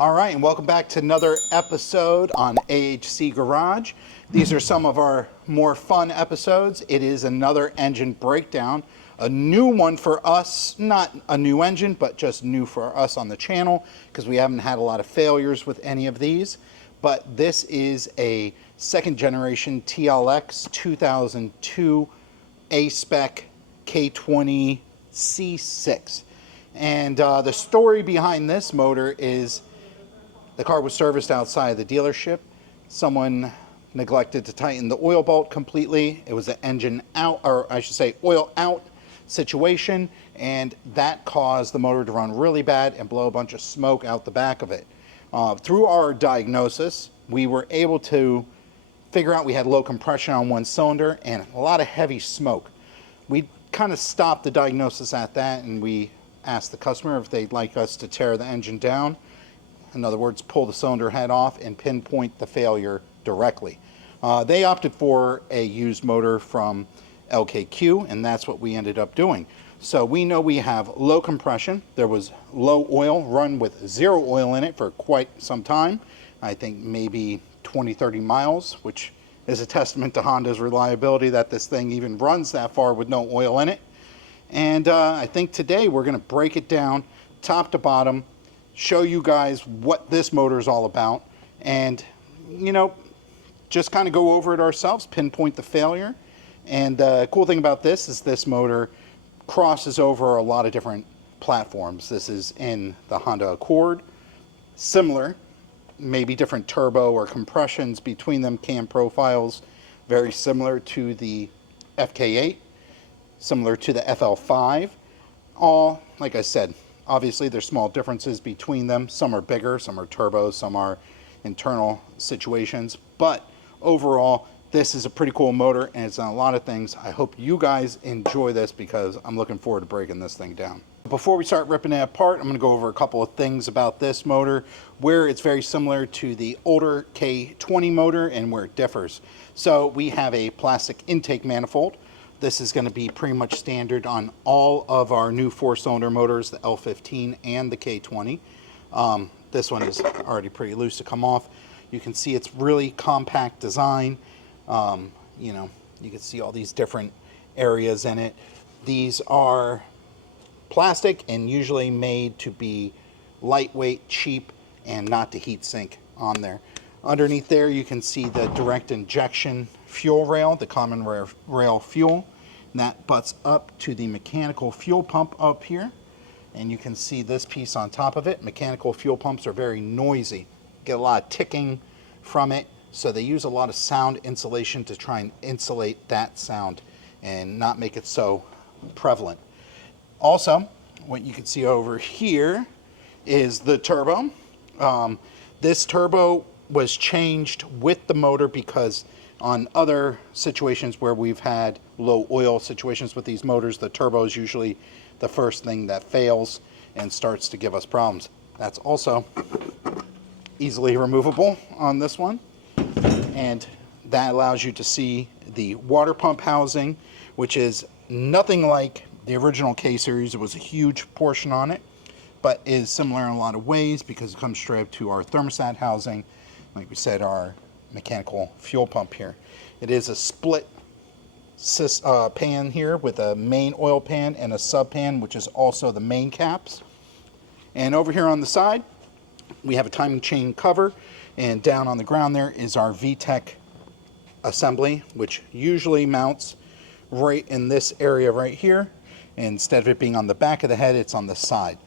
All right, and welcome back to another episode on AHC Garage. These are some of our more fun episodes. It is another engine breakdown, a new one for us, not a new engine, but just new for us on the channel because we haven't had a lot of failures with any of these. But this is a second generation TLX 2002 A-Spec K20A6. And the story behind this motor is the car was serviced outside the dealership. Someone neglected to tighten the oil bolt completely. It was an engine out, or I should say oil out situation, and that caused the motor to run really bad and blow a bunch of smoke out the back of it. Through our diagnosis, we were able to figure out we had low compression on one cylinder and a lot of heavy smoke. We kind of stopped the diagnosis at that, and we asked the customer if they'd like us to tear the engine down. In other words, pull the cylinder head off and pinpoint the failure directly. They opted for a used motor from LKQ, and that's what we ended up doing. So we know we have low compression. There was low oil, run with zero oil in it for quite some time. I think maybe 20, 30 miles, which is a testament to Honda's reliability that this thing even runs that far with no oil in it. And I think today we're going to break it down top to bottom, show you guys what this motor is all about, and you know, just kind of go over it ourselves, pinpoint the failure. And the cool thing about this is this motor crosses over a lot of different platforms. This is in the Honda Accord, similar, maybe different turbo or compressions between them, cam profiles very similar to the FK8, similar to the FL5. All, like I said, obviously there's small differences between them. Some are bigger, some are turbos, some are internal situations, but overall this is a pretty cool motor and it's on a lot of things. I hope you guys enjoy this because I'm looking forward to breaking this thing down. Before we start ripping it apart, I'm going to go over a couple of things about this motor, where it's very similar to the older K20 motor and where it differs. So we have a plastic intake manifold. This is going to be pretty much standard on all of our new four-cylinder motors, the L15 and the K20. This one is already pretty loose to come off. You can see it's really compact design. You know, you can see all these different areas in it. These are plastic and usually made to be lightweight, cheap, and not to heat sink on there. Underneath there you can see the direct injection fuel rail, the common rail fuel, and that butts up to the mechanical fuel pump up here, and you can see this piece on top of it. Mechanical fuel pumps are very noisy, get a lot of ticking from it, so they use a lot of sound insulation to try and insulate that sound and not make it so prevalent. Also, what you can see over here is the turbo. This turbo was changed with the motor because on other situations where we've had low oil situations with these motors, the turbo is usually the first thing that fails and starts to give us problems. That's also easily removable on this one, and that allows you to see the water pump housing, which is nothing like the original K series. It was a huge portion on it, but is similar in a lot of ways because it comes straight up to our thermostat housing. Like we said, our mechanical fuel pump here. It is a split pan here with a main oil pan and a sub pan, which is also the main caps. And over here on the side, we have a timing chain cover, and down on the ground there is our VTEC assembly, which usually mounts right in this area right here. And instead of it being on the back of the head, it's on the side.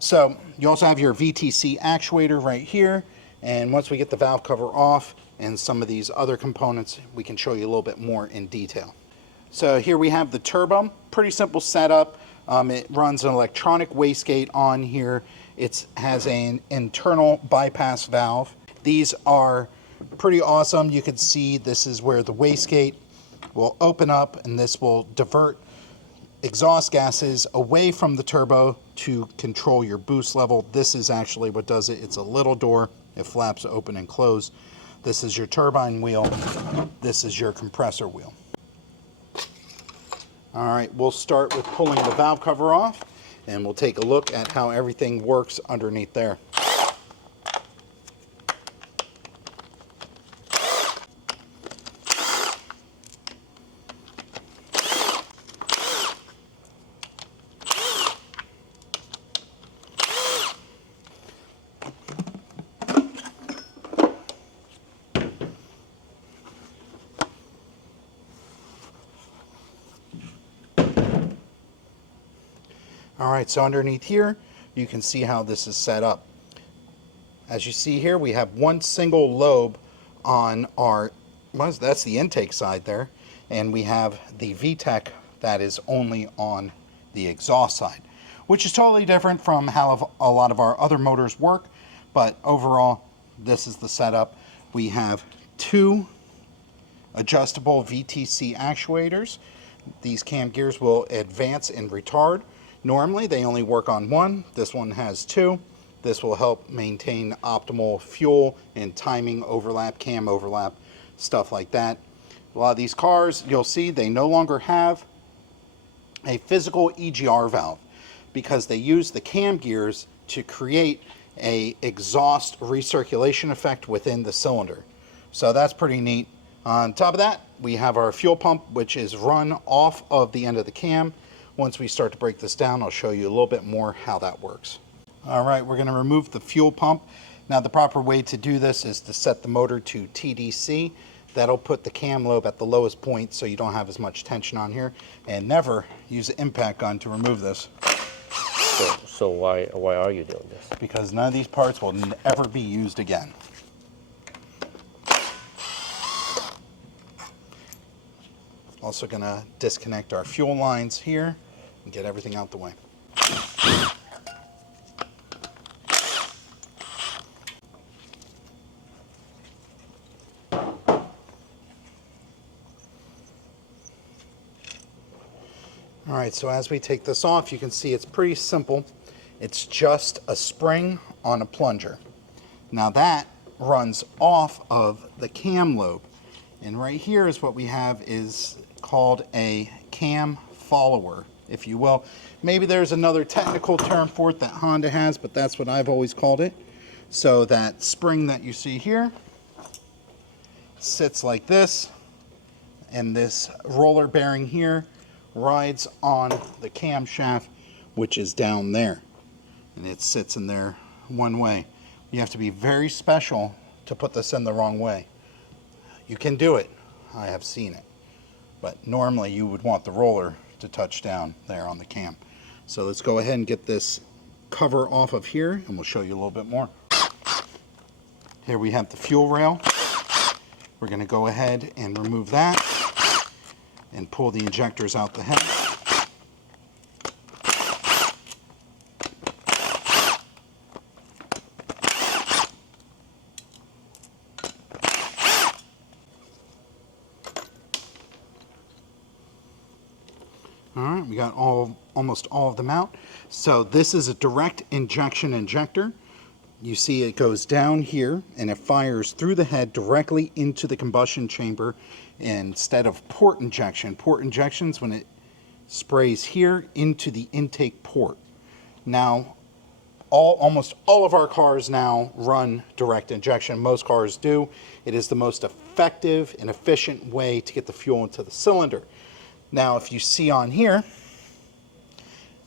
So you also have your VTC actuator right here, and once we get the valve cover off and some of these other components, we can show you a little bit more in detail. So here we have the turbo. Pretty simple setup. It runs an electronic wastegate on here. It has an internal bypass valve. These are pretty awesome. You can see this is where the wastegate will open up, and this will divert exhaust gases away from the turbo to control your boost level. This is actually what does it. It's a little door. It flaps open and close. This is your turbine wheel. This is your compressor wheel. All right, we'll start with pulling the valve cover off, and we'll take a look at how everything works underneath there. All right, so underneath here, you can see how this is set up. As you see here, we have one single lobe on our, well, that's the intake side there, and we have the VTEC that is only on the exhaust side, which is totally different from how a lot of our other motors work, but overall, this is the setup. We have two adjustable VTC actuators. These cam gears will advance and retard. Normally, they only work on one. This one has two. This will help maintain optimal fuel and timing overlap, cam overlap, stuff like that. A lot of these cars, you'll see, they no longer have a physical EGR valve because they use the cam gears to create a exhaust recirculation effect within the cylinder. So that's pretty neat. On top of that, we have our fuel pump, which is run off of the end of the cam. Once we start to break this down, I'll show you a little bit more how that works. All right, we're going to remove the fuel pump. Now, the proper way to do this is to set the motor to TDC. That'll put the cam lobe at the lowest point so you don't have as much tension on here. And never use an impact gun to remove this. So why are you doing this? Because none of these parts will ever be used again. Also going to disconnect our fuel lines here and get everything out the way. All right, so as we take this off, you can see it's pretty simple. It's just a spring on a plunger. Now that runs off of the cam lobe. And right here is what we have is called a cam follower, if you will. Maybe there's another technical term for it that Honda has, but that's what I've always called it. So that spring that you see here sits like this, and this roller bearing here rides on the camshaft, which is down there, and it sits in there one way. You have to be very special to put this in the wrong way. You can do it, I have seen it, but normally you would want the roller to touch down there on the cam. So let's go ahead and get this cover off of here, and we'll show you a little bit more. Here we have the fuel rail. We're going to go ahead and remove that and pull the injectors out the head. All right, we got almost all of them out. So this is a direct injection injector. You see it goes down here and it fires through the head directly into the combustion chamber instead of port injection. Port injections when it sprays here into the intake port. Now, almost all of our cars now run direct injection. Most cars do. It is the most effective and efficient way to get the fuel into the cylinder. Now, if you see on here,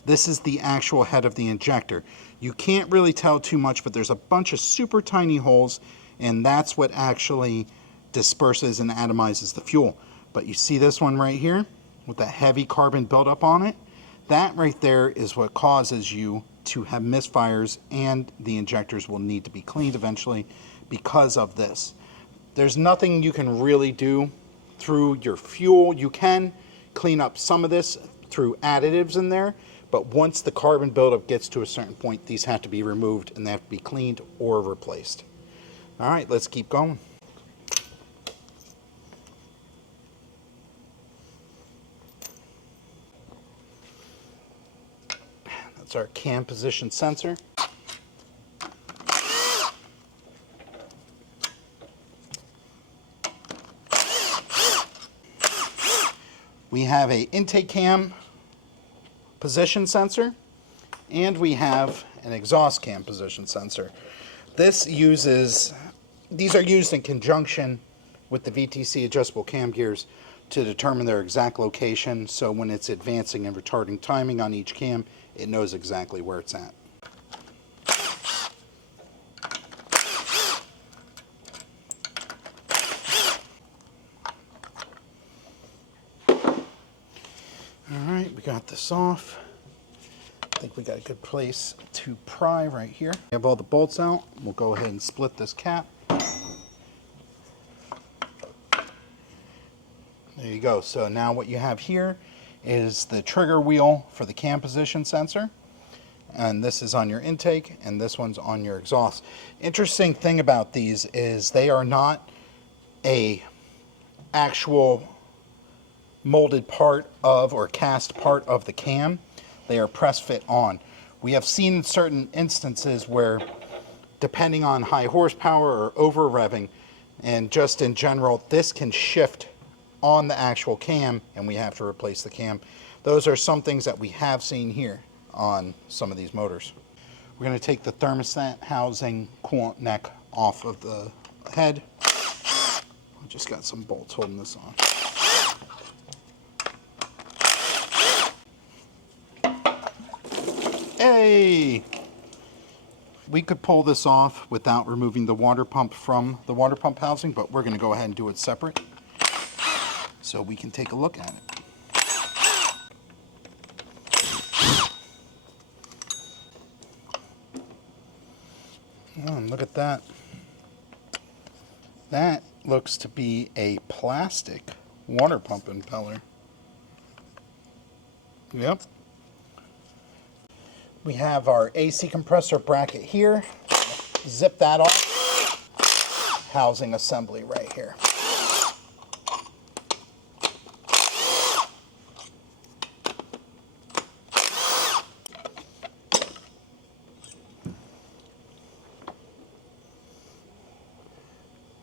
this is the actual head of the injector. You can't really tell too much, but there's a bunch of super tiny holes, and that's what actually disperses and atomizes the fuel. But you see this one right here with that heavy carbon buildup on it? That right there is what causes you to have misfires, and the injectors will need to be cleaned eventually because of this. There's nothing you can really do through your fuel. You can clean up some of this through additives in there, but once the carbon buildup gets to a certain point, these have to be removed and they have to be cleaned or replaced. All right, let's keep going. That's our cam position sensor. We have an intake cam position sensor, and we have an exhaust cam position sensor. These are used in conjunction with the VTC adjustable cam gears to determine their exact location, so when it's advancing and retarding timing on each cam, it knows exactly where it's at. Alright, we got this off. think we got a good place to pry right here. We have all the bolts out. We'll go ahead and split this cap. There you go. So now what you have here is the trigger wheel for the cam position sensor. And this is on your intake, and this one's on your exhaust. Interesting thing about these is they are not a actual molded part of or cast part of the cam. They are press fit on. We have seen certain instances where, depending on high horsepower or over revving, and just in general, this can shift on the actual cam and we have to replace the cam. Those are some things that we have seen here on some of these motors. We're going to take the thermostat housing coolant neck off of the head. I just got some bolts holding this on. Hey! We could pull this off without removing the water pump from the water pump housing, but we're going to go ahead and do it separate so we can take a look at it. Oh, and look at that. That looks to be a plastic water pump impeller. Yep. We have our AC compressor bracket here. Zip that off. Housing assembly right here.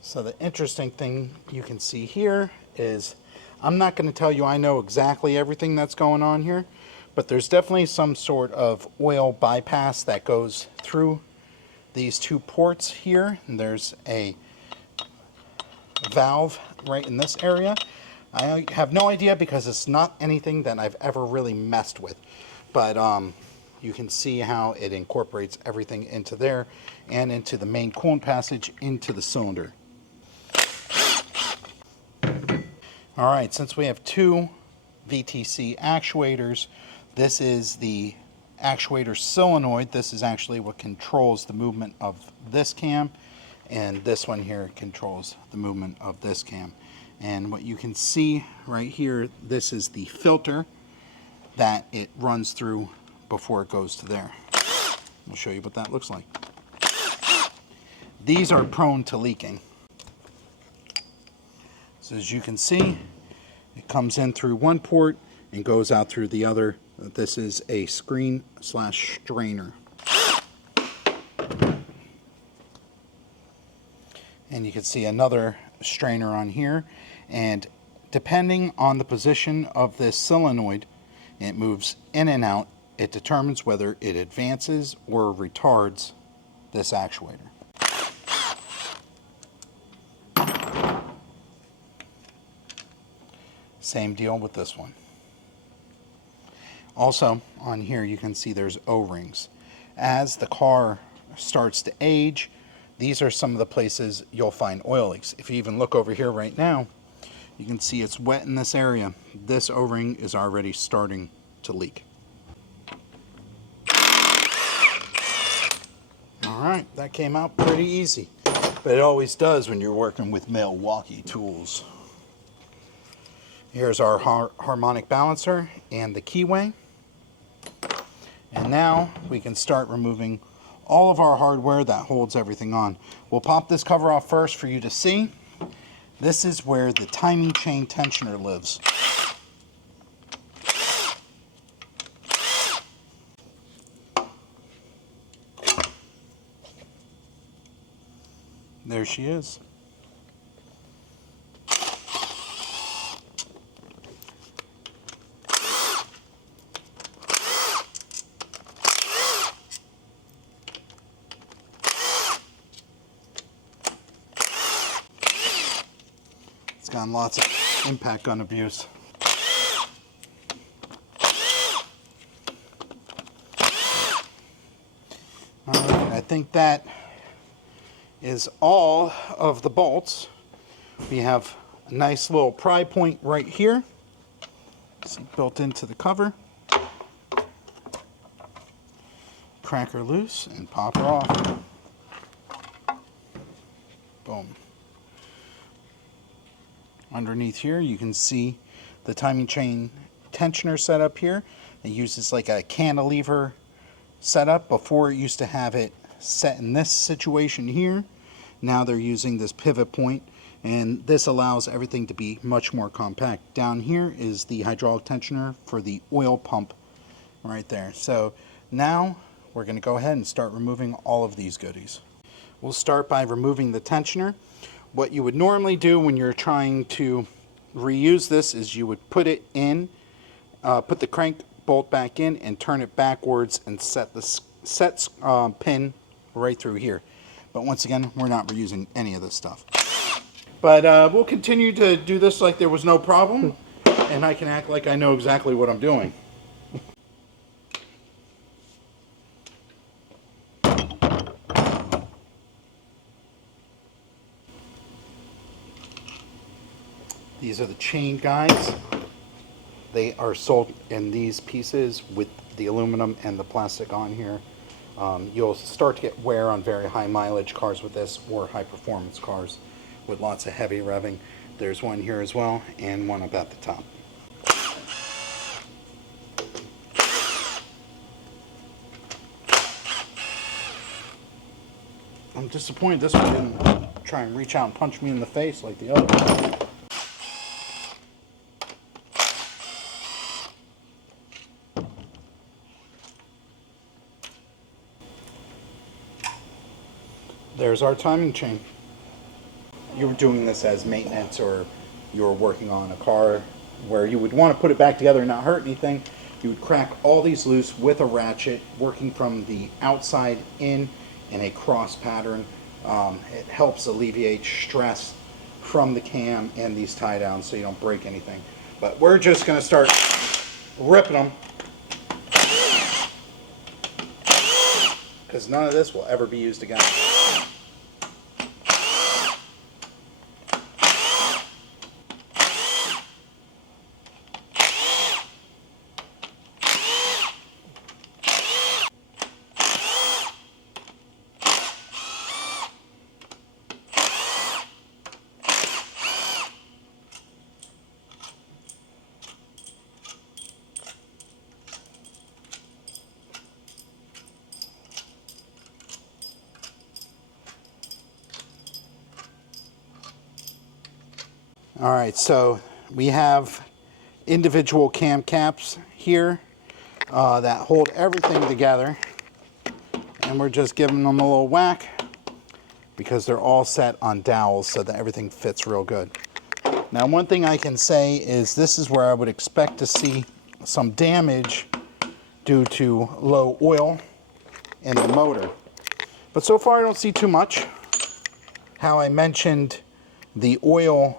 So the interesting thing you can see here is, I'm not going to tell you I know exactly everything that's going on here, but there's definitely some sort of oil bypass that goes through these two ports here. And there's a valve right in this area. I have no idea because it's not anything that I've ever really messed with, but you can see how it incorporates everything into there and into the main coolant passage into the cylinder. All right, since we have two VTC actuators, this is the actuator solenoid. This is actually what controls the movement of this cam, and this one here controls the movement of this cam. And what you can see right here, this is the filter that it runs through before it goes to there. I'll show you what that looks like. These are prone to leaking. So as you can see, it comes in through one port and goes out through the other. This is a screen/strainer. And you can see another strainer on here. And depending on the position of this solenoid, it moves in and out. It determines whether it advances or retards this actuator. Same deal with this one. Also, on here you can see there's O-rings. As the car starts to age, these are some of the places you'll find oil leaks. If you even look over here right now, you can see it's wet in this area. This O-ring is already starting to leak. All right, that came out pretty easy, but it always does when you're working with Milwaukee tools. Here's our harmonic balancer and the keyway. And now we can start removing all of our hardware that holds everything on. We'll pop this cover off first for you to see. This is where the timing chain tensioner lives. There she is. Gotten lots of impact gun abuse. Alright, I think that is all of the bolts. We have a nice little pry point right here. See, built into the cover. crack her loose and pop her off. Boom. Underneath here you can see the timing chain tensioner setup here. It uses like a cantilever setup. Before it used to have it set in this situation here. Now they're using this pivot point, and this allows everything to be much more compact. Down here is the hydraulic tensioner for the oil pump right there. So now we're going to go ahead and start removing all of these goodies. We'll start by removing the tensioner. What you would normally do when you're trying to reuse this is you would put it in, put the crank bolt back in and turn it backwards and set the pin right through here. But once again, we're not reusing any of this stuff. But we'll continue to do this like there was no problem, and I can act like I know exactly what I'm doing. These are the chain guides. They are sold in these pieces with the aluminum and the plastic on here. You'll start to get wear on very high mileage cars with this, or high performance cars with lots of heavy revving. There's one here as well, and one up at the top. I'm disappointed this one didn't try and reach out and punch me in the face like the other. There's our timing chain. You were doing this as maintenance, or you were working on a car where you would want to put it back together and not hurt anything. You would crack all these loose with a ratchet, working from the outside in a cross pattern. It helps alleviate stress from the cam and these tie downs so you don't break anything. But we're just going to start ripping them, because none of this will ever be used again. All right, so we have individual cam caps here that hold everything together, and we're just giving them a little whack because they're all set on dowels so that everything fits real good. Now, one thing I can say is this is where I would expect to see some damage due to low oil in the motor. But so far I don't see too much. How I mentioned the oil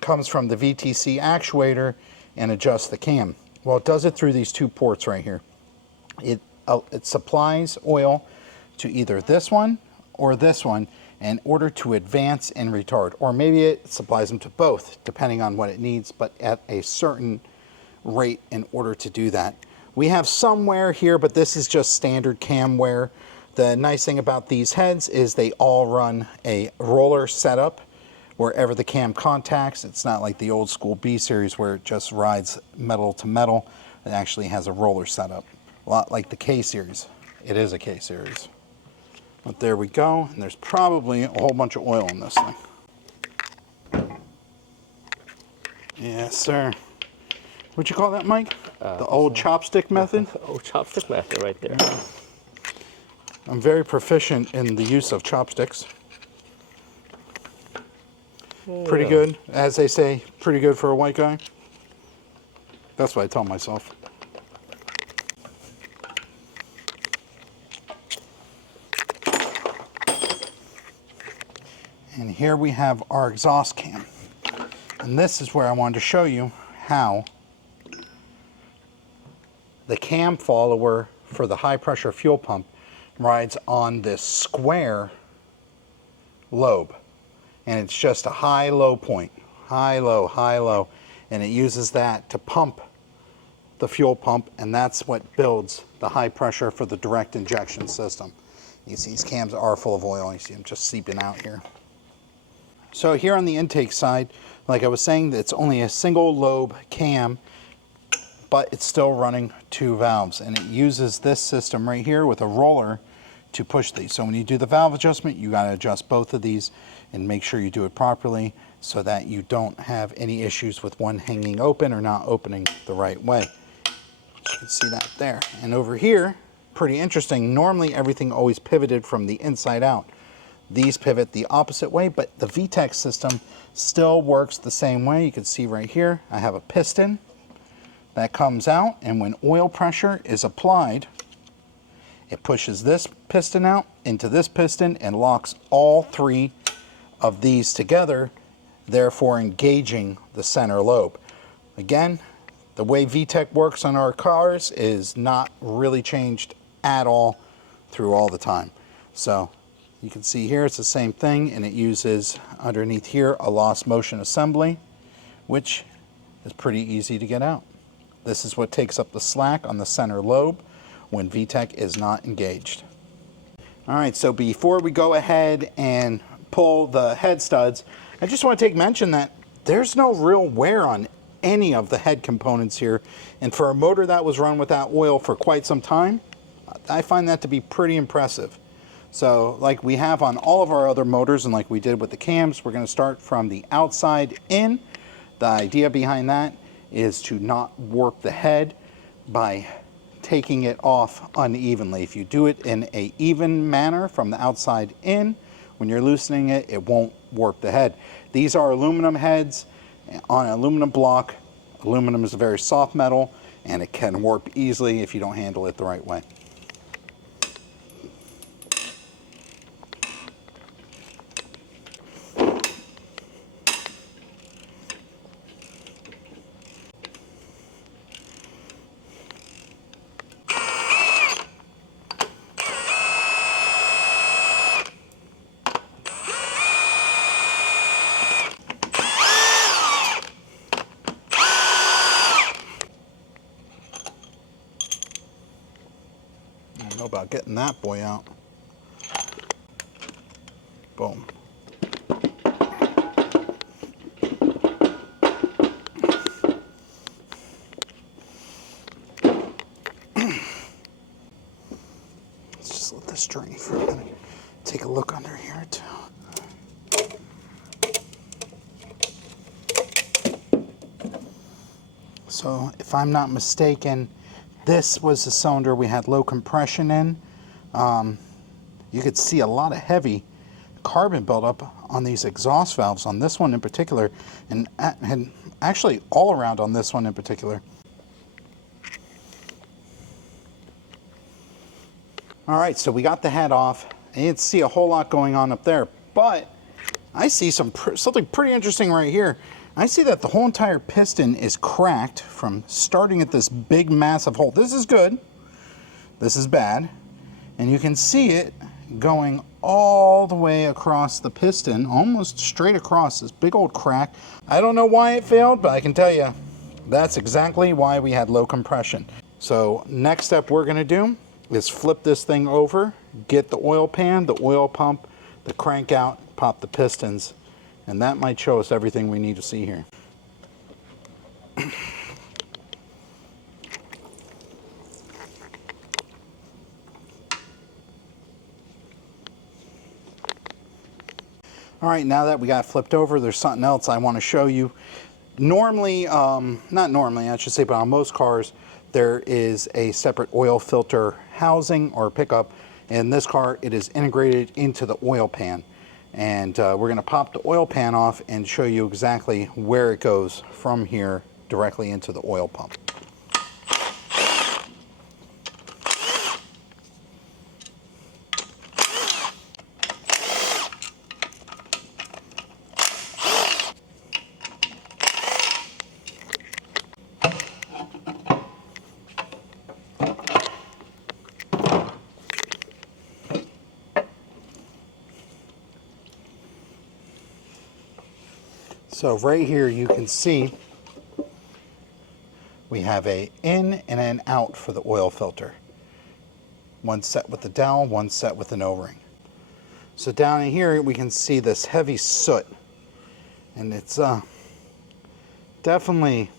comes from the VTC actuator and adjusts the cam. Well, it does it through these two ports right here. It supplies oil to either this one or this one in order to advance and retard, or maybe it supplies them to both depending on what it needs, but at a certain rate in order to do that. We have some wear here, but this is just standard cam wear. The nice thing about these heads is they all run a roller setup wherever the cam contacts. It's not like the old school B series where it just rides metal to metal. It actually has a roller setup, a lot like the K series. It is a K series. But there we go, and there's probably a whole bunch of oil in this thing. Yes, sir. What'd you call that, Mike? The old chopstick method? Old chopstick method right there. I'm very proficient in the use of chopsticks. Pretty good, as they say, pretty good for a white guy. That's what I tell myself. And here we have our exhaust cam. And this is where I wanted to show you how the cam follower for the high pressure fuel pump rides on this square lobe. And it's just a high-low point, high-low, high-low, and it uses that to pump the fuel pump, and that's what builds the high pressure for the direct injection system. You see these cams are full of oil. You see them just seeping out here. So here on the intake side, like I was saying, it's only a single lobe cam, but it's still running 2 valves, and it uses this system right here with a roller to push these. So when you do the valve adjustment, you got to adjust both of these and make sure you do it properly so that you don't have any issues with one hanging open or not opening the right way. You can see that there. And over here, pretty interesting, normally everything always pivoted from the inside out. These pivot the opposite way, but the VTEC system still works the same way. You can see right here, I have a piston that comes out, and when oil pressure is applied, it pushes this piston out into this piston and locks all 3 of these together, therefore engaging the center lobe. Again, the way VTEC works on our cars is not really changed at all through all the time. So you can see here it's the same thing, and it uses underneath here a lost motion assembly, which is pretty easy to get out. This is what takes up the slack on the center lobe when VTEC is not engaged. All right, so before we go ahead and pull the head studs, I just want to take mention that there's no real wear on any of the head components here. And for a motor that was run without oil for quite some time, I find that to be pretty impressive. So like we have on all of our other motors and like we did with the cams, we're going to start from the outside in. The idea behind that is to not warp the head by taking it off unevenly. If you do it in an even manner from the outside in, when you're loosening it, it won't warp the head. These are aluminum heads on an aluminum block. Aluminum is a very soft metal, and it can warp easily if you don't handle it the right way. I don't know about getting that boy out. Boom. Let's just let this drain for a minute. Take a look under here too. So if I'm not mistaken, this was the cylinder we had low compression in. You could see a lot of heavy carbon buildup on these exhaust valves, on this one in particular, and actually all around on this one in particular. All right, so we got the head off. I didn't see a whole lot going on up there, but I see something pretty interesting right here. I see that the whole entire piston is cracked from starting at this big massive hole. This is good. This is bad. And you can see it going all the way across the piston, almost straight across this big old crack. I don't know why it failed, but I can tell you that's exactly why we had low compression. So next step we're gonna do is flip this thing over, get the oil pan, the oil pump, the crank out, pop the pistons, and that might show us everything we need to see here. All right, now that we got flipped over, there's something else I want to show you. Normally, not normally, I should say, but on most cars, there is a separate oil filter housing or pickup. In this car, it is integrated into the oil pan. And we're going to pop the oil pan off and show you exactly where it goes from here directly into the oil pump. So right here you can see We have a in and an out for the oil filter. One set with the dowel, one set with an O-ring. So down in here we can see this heavy soot, and it's definitely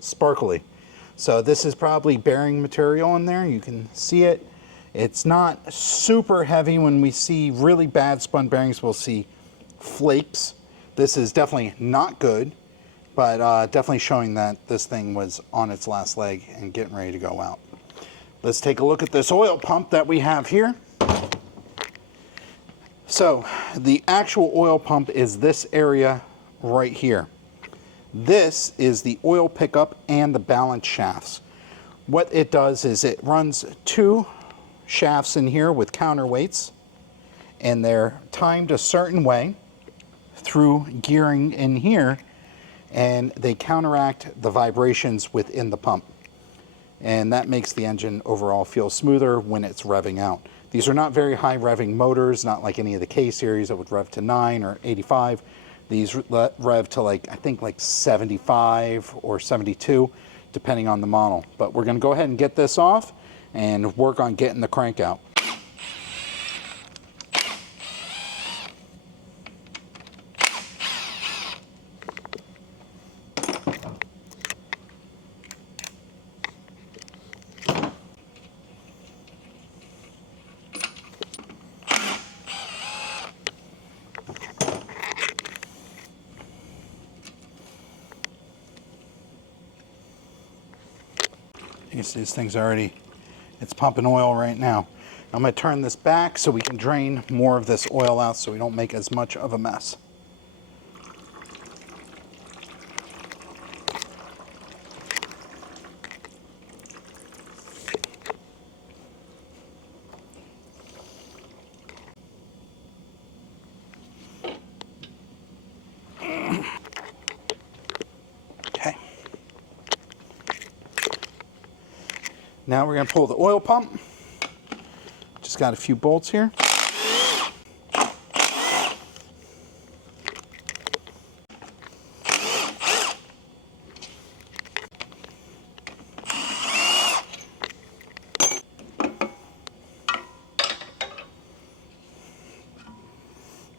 sparkly. So this is probably bearing material in there. You can see it. It's not super heavy. When we see really bad spun bearings, we'll see flakes. This is definitely not good, but definitely showing that this thing was on its last leg and getting ready to go out. Let's take a look at this oil pump that we have here. So the actual oil pump is this area right here. This is the oil pickup and the balance shafts. What it does is it runs two shafts in here with counterweights, and they're timed a certain way through gearing in here, and they counteract the vibrations within the pump. And that makes the engine overall feel smoother when it's revving out. These are not very high revving motors, not like any of the K series that would rev to 9 or 85. These rev to I think 75 or 72, depending on the model. But we're gonna go ahead and get this off and work on getting the crank out. You can see this thing's already, it's pumping oil right now. I'm going to turn this back so we can drain more of this oil out so we don't make as much of a mess. Okay. Now we're going to pull the oil pump. Just got a few bolts here.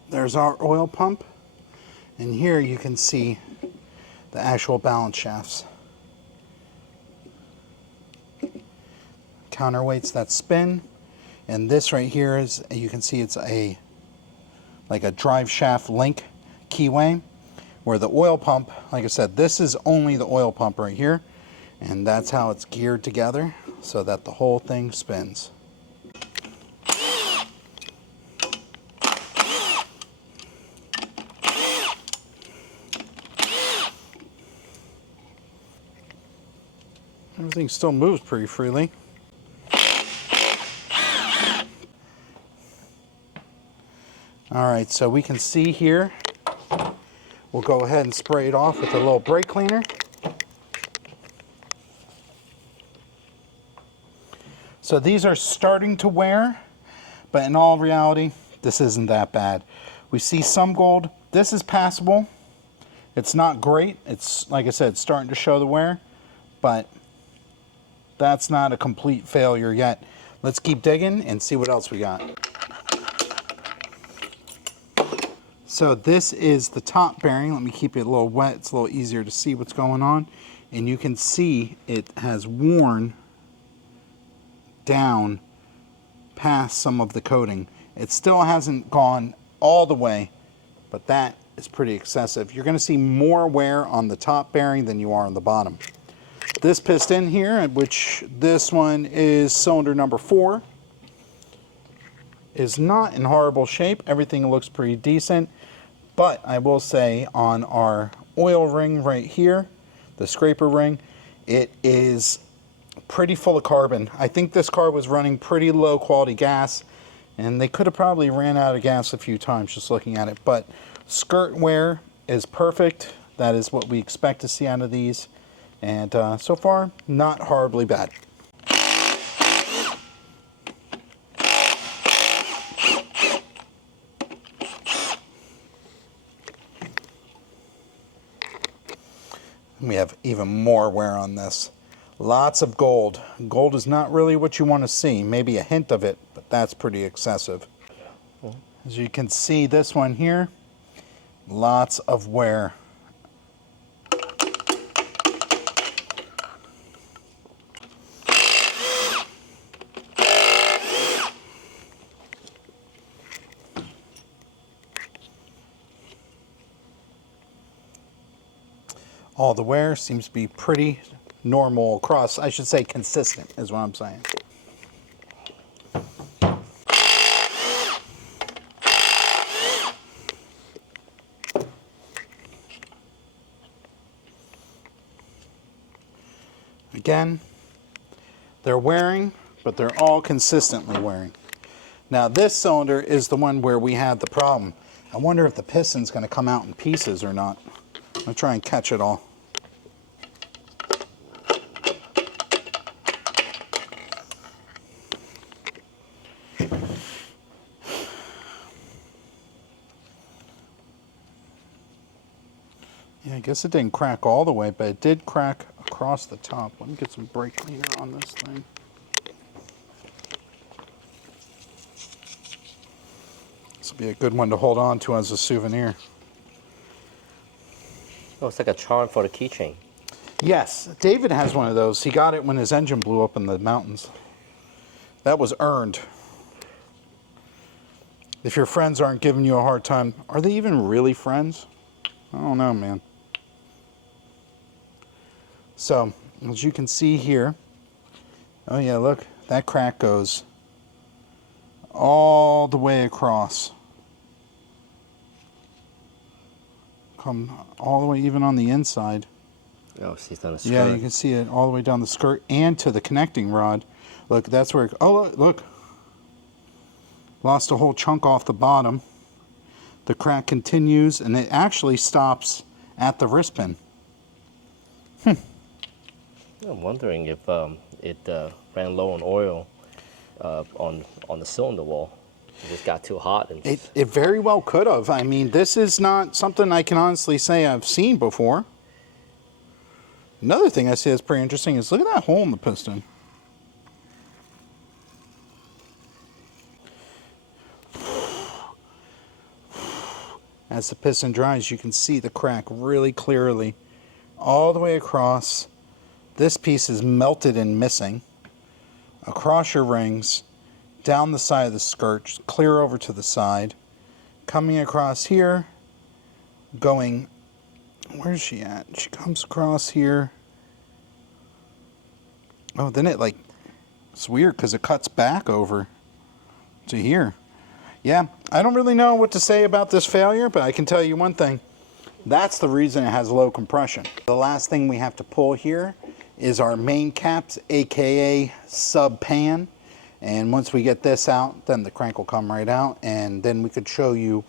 There's our oil pump, and here you can see the actual balance shafts. Counterweights that spin, and this right here is, you can see it's like a drive shaft link keyway, where the oil pump, like I said, this is only the oil pump right here, and that's how it's geared together so that the whole thing spins. Everything still moves pretty freely. Alright, so we can see here, we'll go ahead and spray it off with a little brake cleaner. So these are starting to wear, but in all reality, this isn't that bad. We see some gold. This is passable. It's not great. It's, like I said, starting to show the wear, but that's not a complete failure yet. Let's keep digging and see what else we got. So this is the top bearing. Let me keep it a little wet. It's a little easier to see what's going on. And you can see it has worn down past some of the coating. It still hasn't gone all the way, but that is pretty excessive. You're going to see more wear on the top bearing than you are on the bottom. This piston here, which this one is cylinder number 4, is not in horrible shape. Everything looks pretty decent, but I will say on our oil ring right here, the scraper ring, it is pretty full of carbon. I think this car was running pretty low quality gas, and they could have probably ran out of gas a few times just looking at it, but skirt wear is perfect. That is what we expect to see out of these, and so far, not horribly bad. We have even more wear on this. Lots of gold. Gold is not really what you want to see. Maybe a hint of it, but that's pretty excessive. As you can see, this one here, lots of wear. All the wear seems to be pretty normal across, I should say consistent is what I'm saying. Again, they're wearing, but they're all consistently wearing. Now this cylinder is the one where we had the problem. I wonder if the piston's going to come out in pieces or not. I'm going to try and catch it all. Yeah, I guess it didn't crack all the way, but it did crack across the top. Let me get some brake cleaner on this thing. This will be a good one to hold on to as a souvenir. Oh, it's like a charm for the keychain. Yes, David has one of those. He got it when his engine blew up in the mountains. That was earned. If your friends aren't giving you a hard time, are they even really friends? I don't know, man. So, as you can see here, oh yeah, look, that crack goes all the way across. Come all the way even on the inside. Oh, see, it's on the skirt. Yeah, you can see it all the way down the skirt and to the connecting rod. Look, that's where, oh, look. Lost a whole chunk off the bottom. The crack continues, and it actually stops at the wrist pin. I'm wondering if it ran low on oil on the cylinder wall. It just got too hot. And It very well could have. I mean, this is not something I can honestly say I've seen before. Another thing I see that's pretty interesting is look at that hole in the piston. As the piston dries, you can see the crack really clearly all the way across. This piece is melted and missing across your rings, down the side of the skirt, clear over to the side, coming across here, going, where's she at? She comes across here. Oh, then it like, it's weird because it cuts back over to here. Yeah, I don't really know what to say about this failure, but I can tell you one thing. That's the reason it has low compression. The last thing we have to pull here is our main caps, aka sub pan. And once we get this out, then the crank will come right out, and then we could show you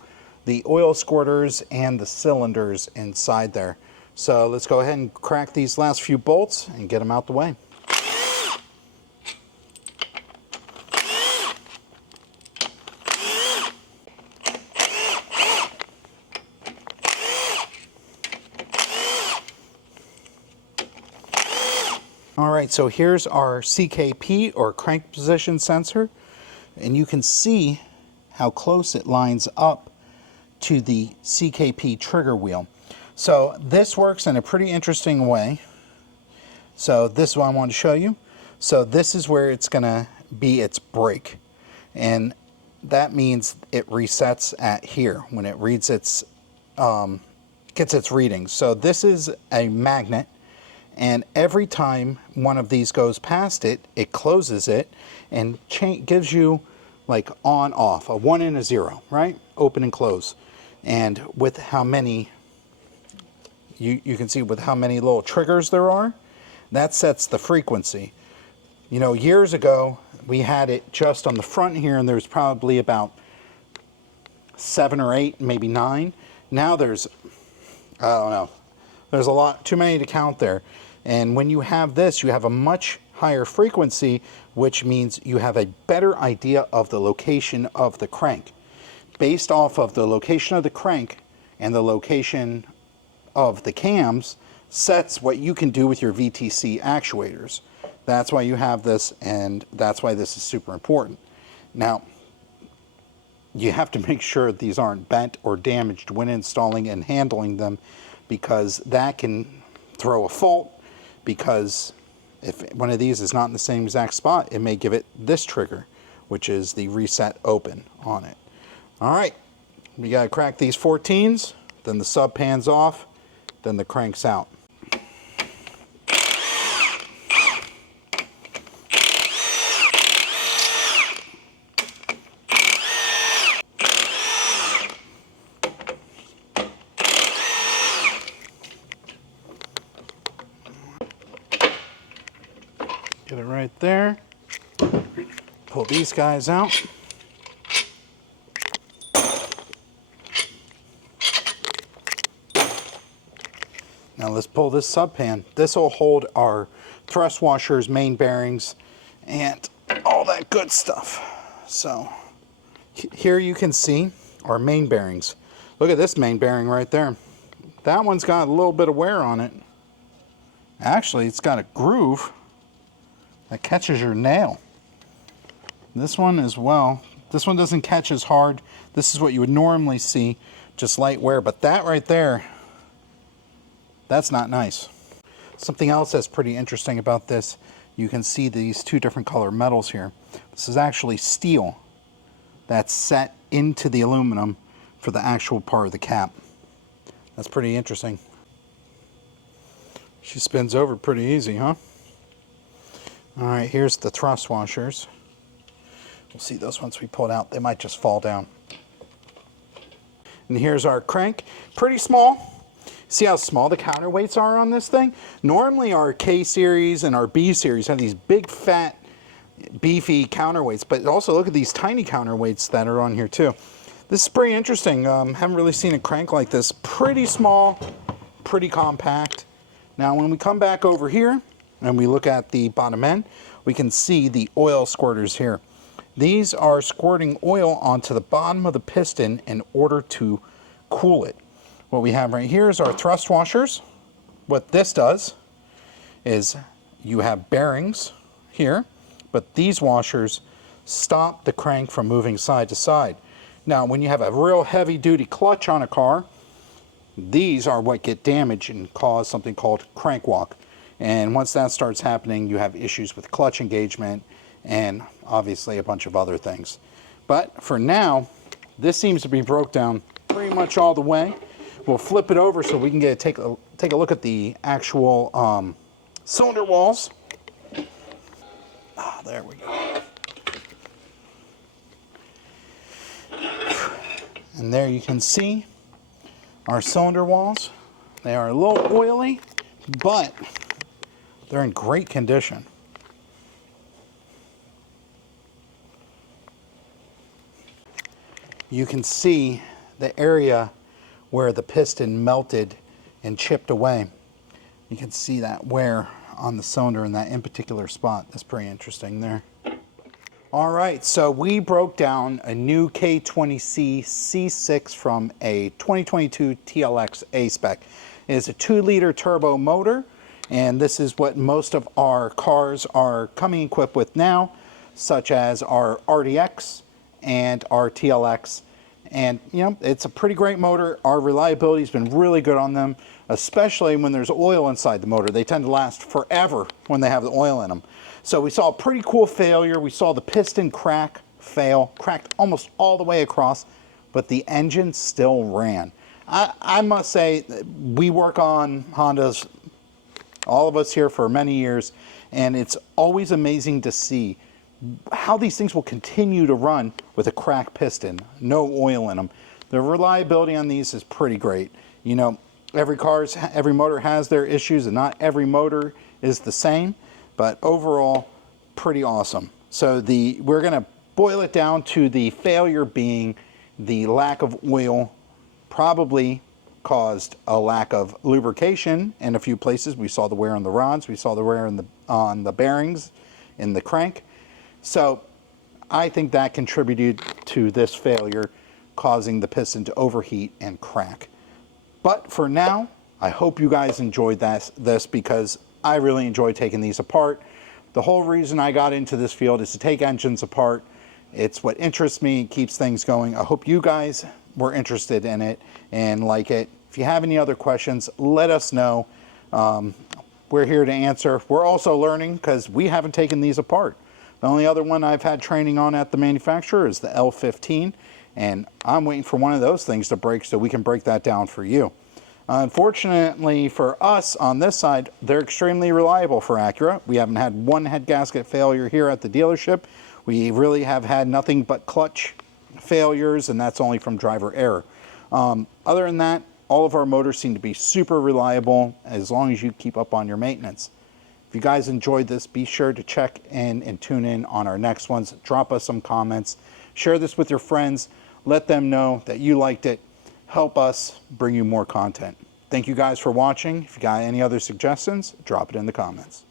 the oil squirters and the cylinders inside there. So let's go ahead and crack these last few bolts and get them out the way. Alright, so here's our CKP or crank position sensor, and you can see how close it lines up to the CKP trigger wheel. So this works in a pretty interesting way. So this is what I want to show you. So this is where it's going to be its brake, and that means it resets at here when it reads its gets its readings. So this is a magnet, and every time one of these goes past it, it closes it and gives you like on off, a 1 and a 0, right? Open and close. And with how many, you can see with how many little triggers there are, that sets the frequency. You know, years ago, we had it just on the front here, and there's probably about 7 or 8, maybe 9. Now there's, I don't know, there's a lot, too many to count there. And when you have this, you have a much higher frequency, which means you have a better idea of the location of the crank. Based off of the location of the crank and the location of the cams, sets what you can do with your VTC actuators. That's why you have this, and that's why this is super important. Now, you have to make sure these aren't bent or damaged when installing and handling them, because that can throw a fault, because if one of these is not in the same exact spot, it may give it this trigger, which is the reset open on it. All right, we got to crack these 14s, then the sub pan's off, then the crank's out. Get it right there. Pull these guys out. Now let's pull this sub pan. This will hold our thrust washers, main bearings, and all that good stuff. So here you can see our main bearings. Look at this main bearing right there. That one's got a little bit of wear on it. Actually, it's got a groove that catches your nail. This one as well. This one doesn't catch as hard. This is what you would normally see, just light wear. But that right there, that's not nice. Something else that's pretty interesting about this, you can see these two different color metals here. This is actually steel that's set into the aluminum for the actual part of the cap. That's pretty interesting. She spins over pretty easy, huh? All right, here's the thrust washers. We'll see those once we pull it out. They might just fall down. And here's our crank. Pretty small. See how small the counterweights are on this thing? Normally our K series and our B series have these big, fat, beefy counterweights, but also look at these tiny counterweights that are on here too. This is pretty interesting. Haven't really seen a crank like this. Pretty small, pretty compact. Now when we come back over here and we look at the bottom end, we can see the oil squirters here. These are squirting oil onto the bottom of the piston in order to cool it. What we have right here is our thrust washers. What this does is you have bearings here, but these washers stop the crank from moving side to side. Now, when you have a real heavy-duty clutch on a car, these are what get damaged and cause something called crank walk. And once that starts happening, you have issues with clutch engagement and obviously a bunch of other things. But for now, this seems to be broke down pretty much all the way. We'll flip it over so we can take a look at the actual cylinder walls. Ah, there we go. And there you can see our cylinder walls. They are a little oily, but they're in great condition. You can see the area where the piston melted and chipped away. You can see that wear on the cylinder in that in particular spot. That's pretty interesting there. All right, so we broke down a new K20C C6 from a 2022 TLX A-Spec. It is a 2-liter turbo motor, and this is what most of our cars are coming equipped with now, such as our RDX and our TLX. And you know, it's a pretty great motor. Our reliability has been really good on them, especially when there's oil inside the motor. They tend to last forever when they have the oil in them. So we saw a pretty cool failure. We saw the piston cracked almost all the way across, but the engine still ran. I must say, we work on Hondas, all of us here, for many years, and it's always amazing to see how these things will continue to run with a cracked piston, no oil in them. The reliability on these is pretty great. You know, every motor has their issues, and not every motor is the same, but overall, pretty awesome. So we're gonna boil it down to the failure being the lack of oil, probably caused a lack of lubrication in a few places. We saw the wear on the rods, we saw the wear on the bearings in the crank. So I think that contributed to this failure, causing the piston to overheat and crack. But for now, I hope you guys enjoyed this because I really enjoy taking these apart. The whole reason I got into this field is to take engines apart. It's what interests me, keeps things going. I hope you guys were interested in it and like it. If you have any other questions, let us know. We're here to answer. We're also learning because we haven't taken these apart. The only other one I've had training on at the manufacturer is the L15, and I'm waiting for one of those things to break so we can break that down for you. Unfortunately for us on this side, they're extremely reliable for Acura. We haven't had one head gasket failure here at the dealership. We really have had nothing but clutch failures, and that's only from driver error. Other than that, all of our motors seem to be super reliable as long as you keep up on your maintenance. If you guys enjoyed this, be sure to check in and tune in on our next ones. Drop us some comments. Share this with your friends. Let them know that you liked it. Help us bring you more content. Thank you guys for watching. If you got any other suggestions, drop it in the comments.